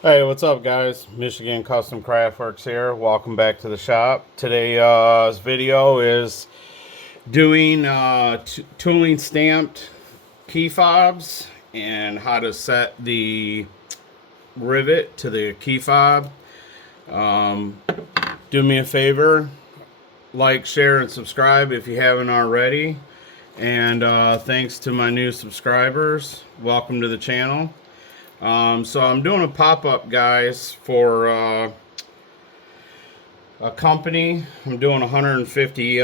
Hey, what's up, guys? Michigan Custom Craftworks here. Welcome back to the shop. Today's video is doing tooling stamped key fobs and how to set the rivet to the key fob. Um, do me a favor, like, share, and subscribe if you haven't already. And thanks to my new subscribers. Welcome to the channel. So I'm doing a pop-up, guys, for a company. I'm doing 150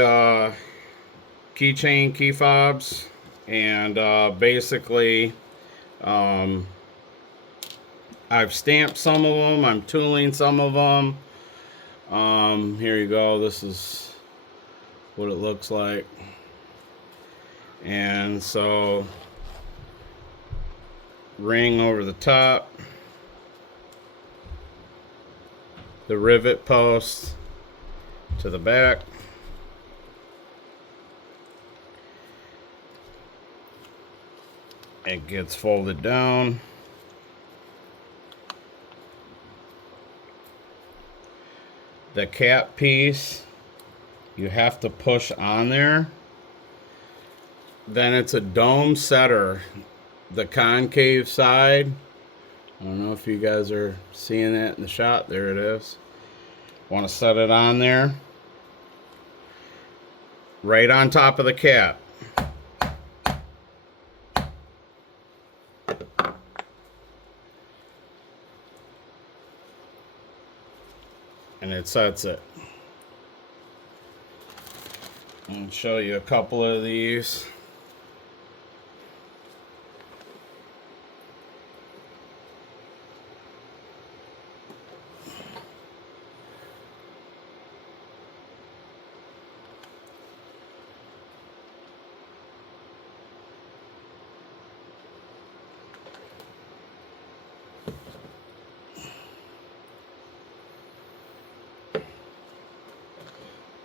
keychain key fobs, and basically I've stamped some of them. I'm tooling some of them. Here you go. This is what it looks like. And so ring over the top, the rivet post to the back, it gets folded down, the cap piece you have to push on there. Then it's a dome setter, the concave side. I don't know if you guys are seeing that in the shot. There it is. Want to set it on there, right on top of the cap. And it sets it. I'll show you a couple of these.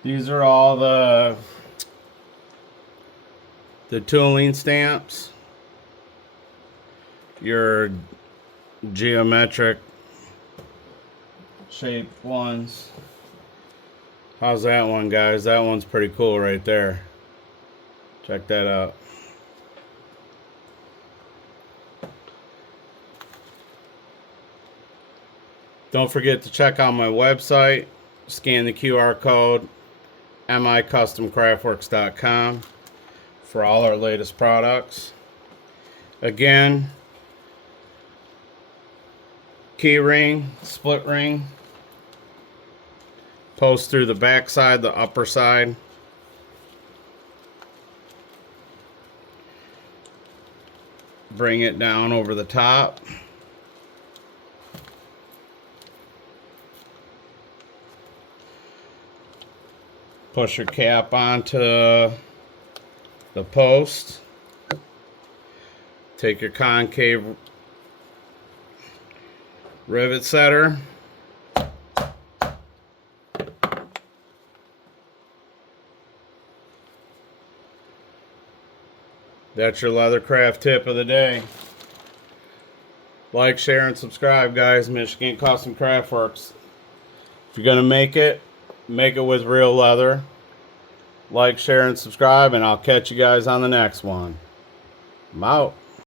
These are all the tooling stamps. Your geometric shaped ones. How's that one, guys? That one's pretty cool right there. Check that out. Don't forget to check out my website. Scan the QR code, micustomcraftworks.com, for all our latest products. Again, key ring, split ring, post through the back side, the upper side. Bring it down over the top. Push your cap onto the post. Take your concave rivet setter. That's your leathercraft tip of the day. Like, share, and subscribe, guys. Michigan Custom Craftworks. If you're gonna make it with real leather. Like, share, and subscribe, and I'll catch you guys on the next one. I'm out.